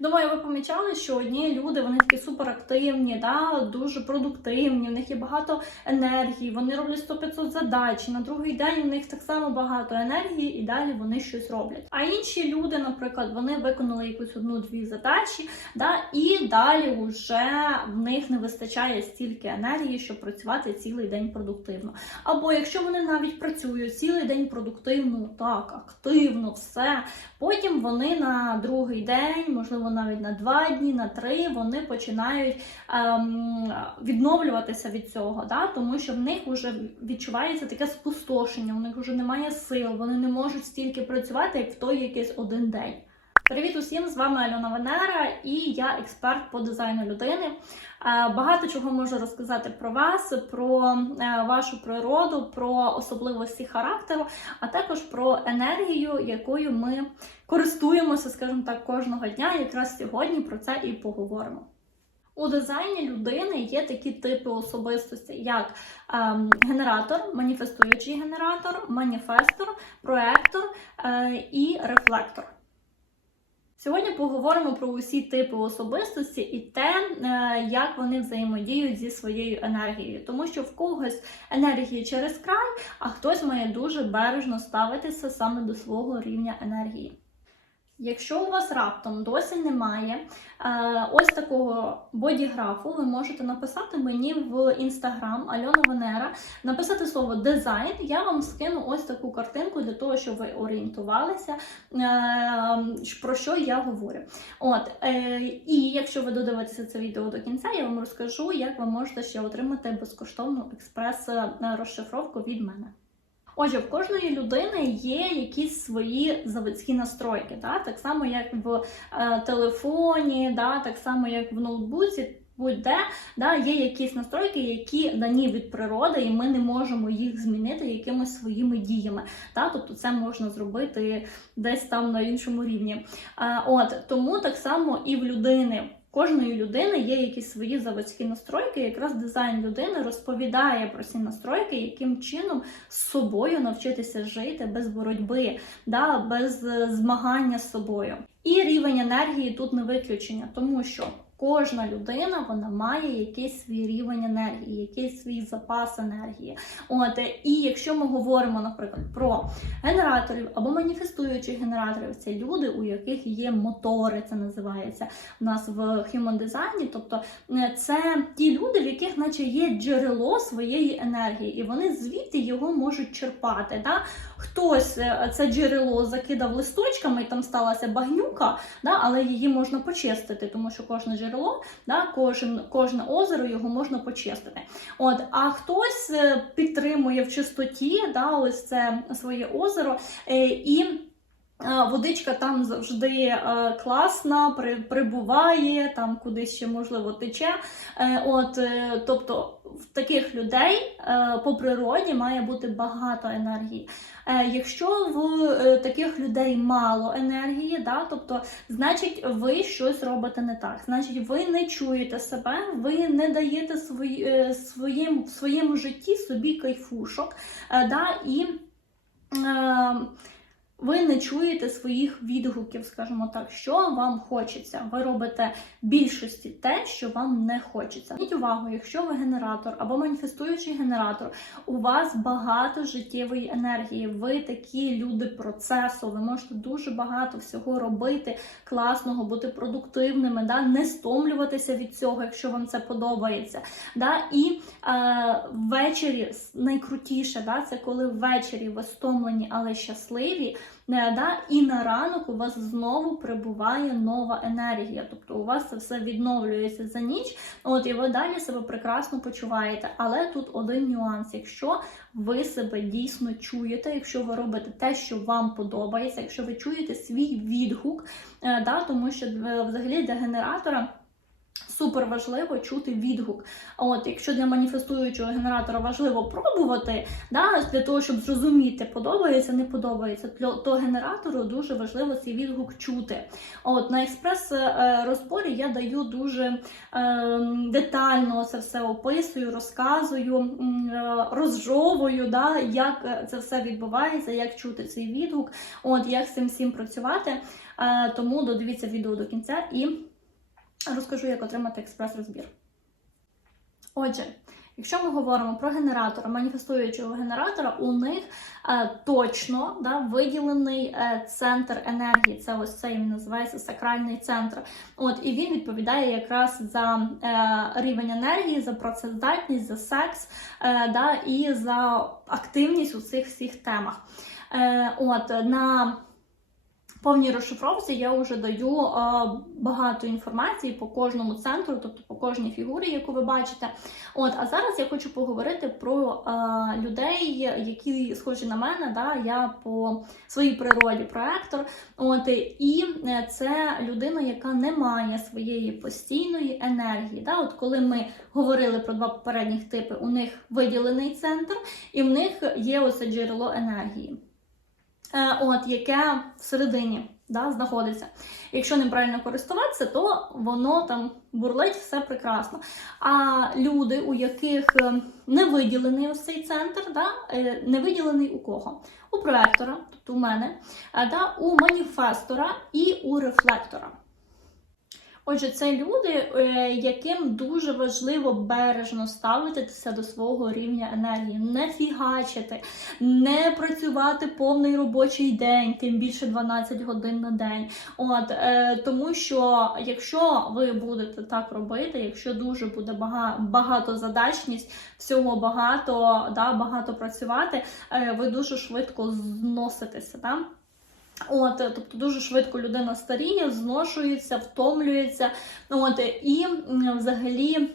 Думаю, ви помічали, що одні люди вони такі суперактивні, да, дуже продуктивні, в них є багато енергії, вони роблять 100-500 задач. На другий день у них так само багато енергії, і далі вони щось роблять. А інші люди, наприклад, вони виконали якусь одну-дві задачі, да, і далі вже в них не вистачає стільки енергії, щоб працювати цілий день продуктивно. Або якщо вони навіть працюють цілий день продуктивно, так активно, все. Потім вони на другий день, можливо, навіть на два дні, на три, вони починають ем, відновлюватися від цього, да? тому що в них вже відчувається таке спустошення, у них вже немає сил, вони не можуть стільки працювати, як в той якийсь один день. Привіт усім! З вами Альона Венера і я експерт по дизайну людини. Е, Багато чого можу розказати про вас, про е, вашу природу, про особливості характеру, а також про енергію, якою ми користуємося, скажімо так, кожного дня. Якраз сьогодні про це і поговоримо. У дизайні людини є такі типи особистості, як ем, генератор, маніфестуючий генератор, маніфестор, проектор е, і рефлектор. Сьогодні поговоримо про усі типи особистості і те, е, як вони взаємодіють зі своєю енергією, тому що в когось енергії через край, а хтось має дуже бережно ставитися саме до свого рівня енергії. Якщо у вас раптом досі немає е, ось такого бодіграфу, ви можете написати мені в інстаграм Альона Венера, написати слово дизайн. Я вам скину ось таку картинку для того, щоб ви орієнтувалися, е, про що я говорю. От, е, і якщо ви додивитеся це відео до кінця, я вам розкажу, як ви можете ще отримати безкоштовну експрес-розшифровку від мене. Отже, в кожної людини є якісь свої заводські настройки, да? так само, як в е, телефоні, да? так само, як в ноутбуці. Будь-де да, є якісь настройки, які дані від природи, і ми не можемо їх змінити якимись своїми діями. Да? Тобто це можна зробити десь там на іншому рівні. А, от Тому так само і в людини. Кожної людини є якісь свої заводські настройки. Якраз дизайн людини розповідає про ці настройки, яким чином з собою навчитися жити без боротьби, да, без е, змагання з собою. І рівень енергії тут не виключення, тому що. Кожна людина вона має якийсь свій рівень енергії, якийсь свій запас енергії. От і якщо ми говоримо, наприклад, про генераторів або маніфестуючих генераторів, це люди, у яких є мотори, це називається в нас в human дизайні. Тобто це ті люди, в яких, наче, є джерело своєї енергії, і вони звідти його можуть черпати. Да? Хтось це джерело закидав листочками, і там сталася багнюка, да? але її можна почистити, тому що кожне джерело, да? Кожен, кожне озеро його можна почистити. От, А хтось підтримує в чистоті да, ось це своє озеро і. Водичка там завжди е, класна, прибуває, там кудись ще можливо тече. Е, от, е, Тобто в таких людей е, по природі має бути багато енергії. Е, якщо в е, таких людей мало енергії, да, тобто, значить, ви щось робите не так. Значить, ви не чуєте себе, ви не даєте свої, е, своїм, в своєму житті собі кайфушок. Е, да, і... Ви не чуєте своїх відгуків, скажімо так, що вам хочеться. Ви робите більшості те, що вам не хочеться. Зверніть увагу, якщо ви генератор або маніфестуючий генератор, у вас багато життєвої енергії, ви такі люди процесу, ви можете дуже багато всього робити, класного, бути продуктивними, да? не стомлюватися від цього, якщо вам це подобається. Да? І е, ввечері найкрутіше, да? це коли ввечері ви стомлені, але щасливі. Да? І на ранок у вас знову прибуває нова енергія. Тобто у вас це все відновлюється за ніч, от і ви далі себе прекрасно почуваєте. Але тут один нюанс: якщо ви себе дійсно чуєте, якщо ви робите те, що вам подобається, якщо ви чуєте свій відгук, да? тому що взагалі для генератора. Супер важливо чути відгук. От, якщо для маніфестуючого генератора важливо пробувати, да, для того, щоб зрозуміти, подобається, не подобається, то генератору дуже важливо цей відгук чути. От на експрес е, я даю дуже е, детально це все описую, розказую, е, розжовую, да, як е, це все відбувається, як чути цей відгук, от як з цим всім працювати. Е, тому додивіться відео до кінця і розкажу, як отримати експрес-розбір. Отже, якщо ми говоримо про генератора, маніфестуючого генератора, у них е, точно да, виділений е, центр енергії. Це ось цей він називається сакральний центр. От, і він відповідає якраз за е, рівень енергії, за працездатність, за секс е, да, і за активність у цих всіх темах. Е, от, на повній розшифровці я вже даю е, багато інформації по кожному центру, тобто по кожній фігурі, яку ви бачите. От, а зараз я хочу поговорити про е, людей, які схожі на мене. Да? Я по своїй природі проектор. От, і е, це людина, яка не має своєї постійної енергії. Да? От коли ми говорили про два попередніх типи, у них виділений центр, і в них є оце джерело енергії. Е, от, яке всередині да, знаходиться. Якщо ним правильно користуватися, то воно там бурлить все прекрасно. А люди, у яких е, не виділений ось цей центр, да, е, не виділений у кого? У проектора, тобто у мене, да, у маніфестора і у рефлектора. Отже, це люди, е, яким дуже важливо бережно ставитися до свого рівня енергії, не фігачити, не працювати повний робочий день, тим більше 12 годин на день. От е, тому, що якщо ви будете так робити, якщо дуже буде бага- багатозадачність, всього багато, да, багато працювати, е, ви дуже швидко зноситеся. Да? От, е, тобто дуже швидко людина старіє, зношується, втомлюється. От, і взагалі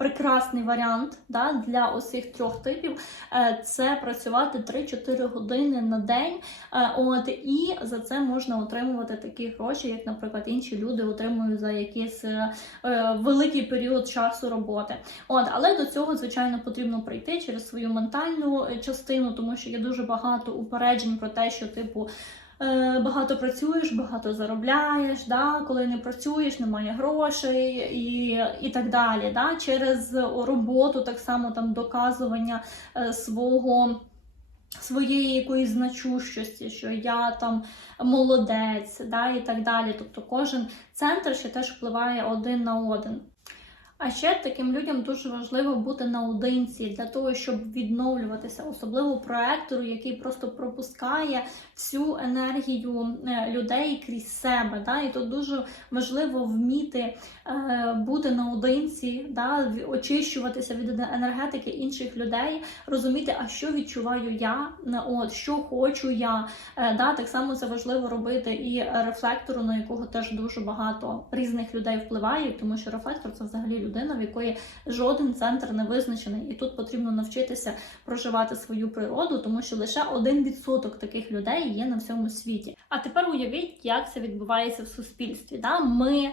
прекрасний варіант да, для усіх трьох типів е, це працювати 3-4 години на день. Е, От, і за це можна отримувати такі гроші, як, наприклад, інші люди отримують за якийсь е, е, великий період часу роботи. От, але до цього, звичайно, потрібно прийти через свою ментальну е, частину, тому що є дуже багато упереджень про те, що типу. Е, Багато працюєш, багато заробляєш, да? коли не працюєш, немає грошей і, і так далі. Да? Через роботу так само там доказування е, свого. Своєї якоїсь значущості, що я там молодець, да, і так далі. Тобто кожен центр ще теж впливає один на один. А ще таким людям дуже важливо бути наодинці для того, щоб відновлюватися, особливо проектору, який просто пропускає всю енергію е, людей крізь себе. Да? І тут дуже важливо вміти е, бути наодинці, да? очищуватися від енергетики інших людей, розуміти, а що відчуваю я, от, що хочу я. Е, да? Так само це важливо робити і рефлектору, на якого теж дуже багато різних людей впливає, тому що рефлектор це взагалі людина, в якої жоден центр не визначений. І тут потрібно навчитися проживати свою природу, тому що лише один відсоток таких людей є на всьому світі. А тепер уявіть, як це відбувається в суспільстві. Да? Ми е,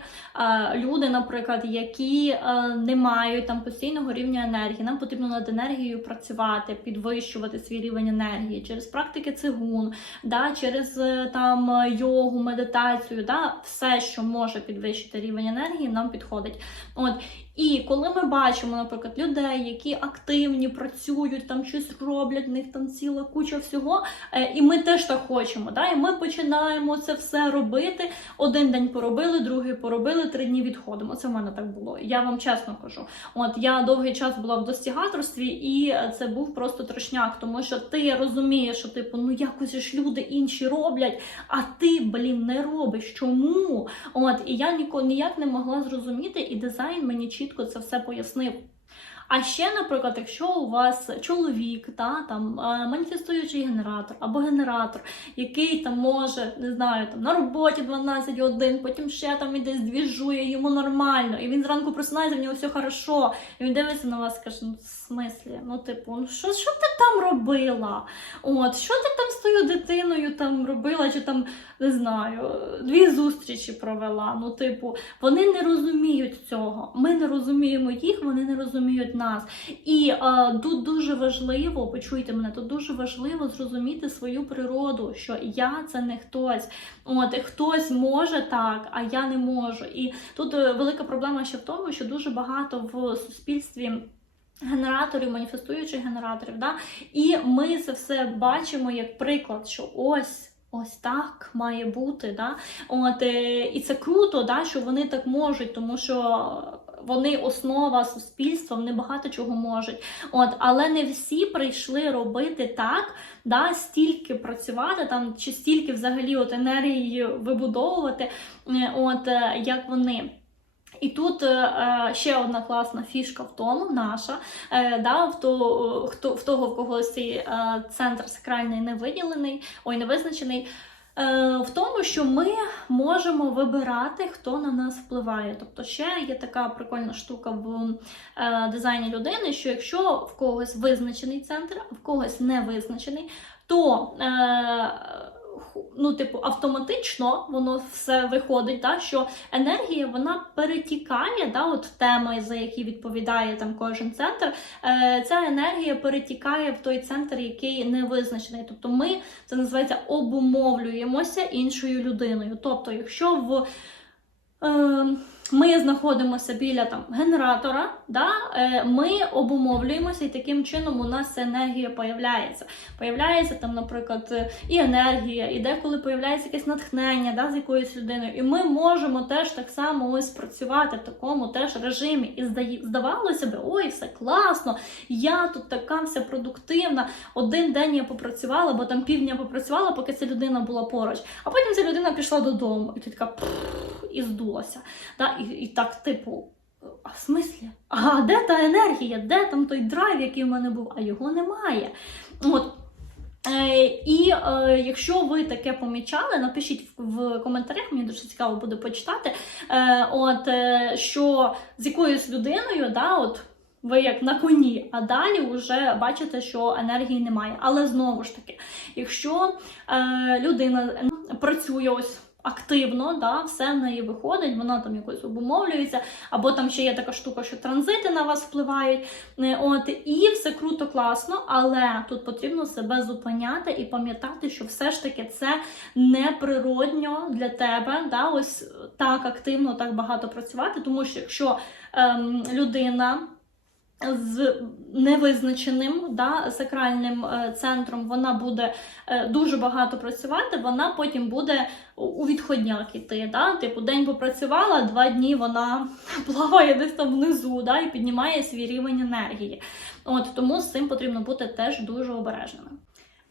люди, наприклад, які е, не мають там постійного рівня енергії. Нам потрібно над енергією працювати, підвищувати свій рівень енергії через практики цигун, да? через е, там йогу, медитацію, да? все, що може підвищити рівень енергії, нам підходить. От і коли ми бачимо, наприклад, людей, які активні, працюють, там щось роблять, в них там ціла куча всього, е, і ми теж так хочемо. Да? І ми починаємо це все робити. Один день поробили, другий поробили, три дні відходимо. Це в мене так було. Я вам чесно кажу. От я довгий час була в достігаторстві, і це був просто трошняк, тому що ти розумієш, що типу, ну якось ж люди інші роблять, а ти, блін, не робиш. Чому? От і я ніяк не могла зрозуміти, і дизайн мені чітко це все пояснив. А ще, наприклад, якщо у вас чоловік, та, там, маніфестуючий генератор або генератор, який там може, не знаю, там на роботі 12 годин, потім ще там іде здвіжує, йому нормально, і він зранку просинається, в нього все хорошо. І він дивиться на вас і каже, ну в смислі, ну типу, ну що, що ти там робила? От, що ти там з тою дитиною там робила, чи там, не знаю, дві зустрічі провела. Ну, типу, вони не розуміють цього. Ми не розуміємо їх, вони не розуміють нас. І е, тут дуже важливо, почуйте мене, тут дуже важливо зрозуміти свою природу, що я це не хтось. От хтось може так, а я не можу. І тут е, велика проблема ще в тому, що дуже багато в суспільстві. Генераторів, маніфестуючих генераторів, да? і ми це все бачимо як приклад, що ось. Ось так має бути, да? От, е, і це круто, да, що вони так можуть, тому що вони основа суспільства, вони багато чого можуть. От, але не всі прийшли робити так, да, стільки працювати там, чи стільки взагалі от енергії вибудовувати, е, от, е, як вони. І тут е, ще одна класна фішка в тому, наша, е, да, в, то, хто, в того, в кого цей е, центр сакральний не виділений, ой, не визначений, е, в тому, що ми можемо вибирати, хто на нас впливає. Тобто ще є така прикольна штука в е, дизайні людини, що якщо в когось визначений центр, а в когось не визначений, то е, ну, типу, автоматично воно все виходить, да, що енергія вона перетікає, да, от теми, за які відповідає там кожен центр, е, ця енергія перетікає в той центр, який не визначений. Тобто ми це називається обумовлюємося іншою людиною. Тобто, якщо в е, ми знаходимося біля там генератора, да, е, ми обумовлюємося, і таким чином у нас енергія появляється. Появляється там, наприклад, і енергія, і деколи появляється якесь натхнення да, з якоюсь людиною. І ми можемо теж так само ось працювати в такому теж режимі. І здавалося би, ой, все класно, я тут така вся продуктивна. Один день я попрацювала, бо там півдня попрацювала, поки ця людина була поруч. А потім ця людина пішла додому, і ти така і здулася. Да? І, і так, типу, а в смислі? А де та енергія? Де там той драйв, який в мене був? А його немає. От. Е, І е, якщо ви таке помічали, напишіть в, коментарях, мені дуже цікаво буде почитати. Е, от, е, що з якоюсь людиною, да, от, ви як на коні, а далі вже бачите, що енергії немає. Але знову ж таки, якщо е, людина працює ось активно, да, все в неї виходить, вона там якось обумовлюється, або там ще є така штука, що транзити на вас впливають. Е, От, і все круто, класно, але тут потрібно себе зупиняти і пам'ятати, що все ж таки це неприродньо для тебе, да, ось так активно, так багато працювати, тому що якщо ем, людина з невизначеним да, сакральним е, центром вона буде е, дуже багато працювати, вона потім буде у- відходняк іти. Да? Типу, день попрацювала, два дні вона плаває десь там внизу да, і піднімає свій рівень енергії. От, тому з цим потрібно бути теж дуже обережними.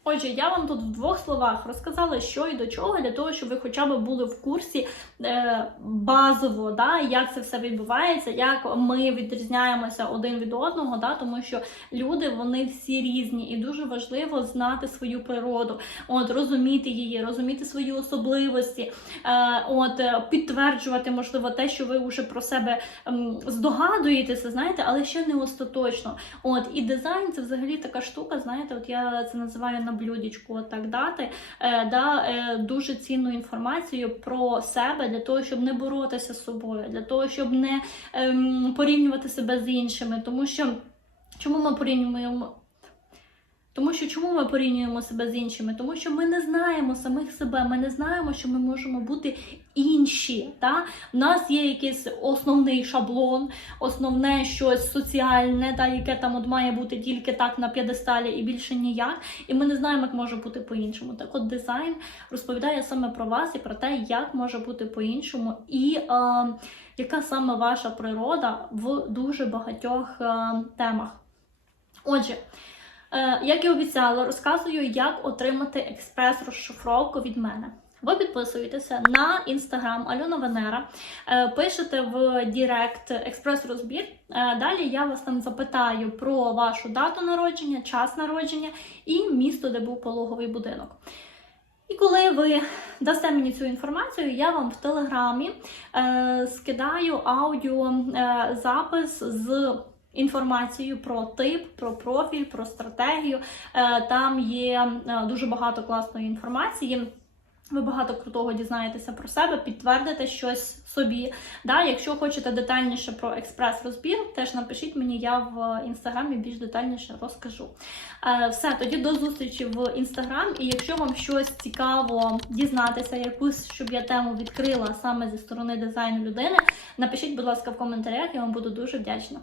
Отже, я вам тут в двох словах розказала, що і до чого, для того, щоб ви хоча б були в курсі е, базово, да, як це все відбувається, як ми відрізняємося один від одного, да, тому що люди вони всі різні, і дуже важливо знати свою природу, от розуміти її, розуміти свої особливості, е, от е, підтверджувати, можливо, те, що ви вже про себе ем, здогадуєтеся, знаєте, але ще не остаточно. От і дизайн це взагалі така штука, знаєте, от я це називаю на блюдечку, отак дати е, да, е, дуже цінну інформацію про себе для того, щоб не боротися з собою, для того, щоб не ем, порівнювати себе з іншими. Тому що чому ми порівнюємо? Тому що чому ми порівнюємо себе з іншими? Тому що ми не знаємо самих себе, ми не знаємо, що ми можемо бути інші. Та? У нас є якийсь основний шаблон, основне щось соціальне, та, яке там от має бути тільки так на п'єдесталі і більше ніяк. І ми не знаємо, як може бути по-іншому. Так от дизайн розповідає саме про вас і про те, як може бути по-іншому, і е, яка саме ваша природа в дуже багатьох е, темах. Отже. Е, Як і обіцяла, розказую, як отримати експрес-розшифровку від мене. Ви підписуєтеся на інстаграм Альона Венера, е, пишете в Дірект експрес-розбір. Е, Далі я вас там запитаю про вашу дату народження, час народження і місто, де був пологовий будинок. І коли ви дасте мені цю інформацію, я вам в телеграмі е, скидаю аудіо е, з інформацією про тип, про профіль, про стратегію. Е, там є е, дуже багато класної інформації. Ви багато крутого дізнаєтеся про себе, підтвердите щось собі. Да, якщо хочете детальніше про експрес-розбір, теж напишіть мені, я в інстаграмі більш детальніше розкажу. Е, все, тоді до зустрічі в інстаграм. І якщо вам щось цікаво дізнатися, якусь, щоб я тему відкрила саме зі сторони дизайну людини, напишіть, будь ласка, в коментарях, я вам буду дуже вдячна.